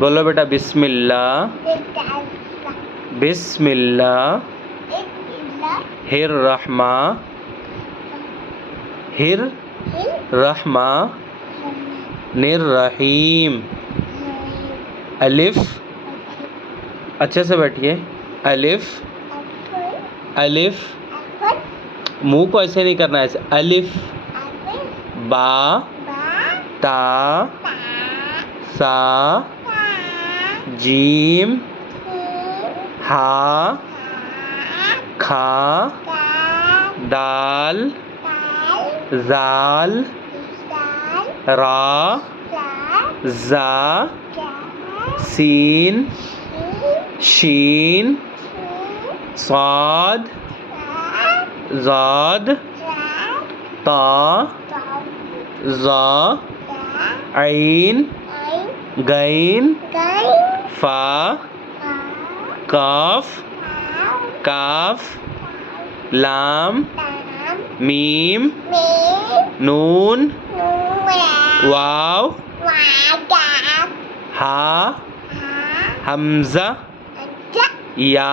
बोलो बेटा बिस्मिल्लाह बिस्मिल्लाह हिर रहमा हिर रहमा निर रहीम। अलिफ, अच्छे से बैठिए। अलिफ अलिफ, मुंह को ऐसे नहीं करना है, ऐसे। अलिफ बा ता सा जीम हा खा दाल जाल रा जा सीन शीन साद ज़ाद ता ज़ा ऐन गैन फा काफ काफ लाम मीम नून वाव हा हमज़ा या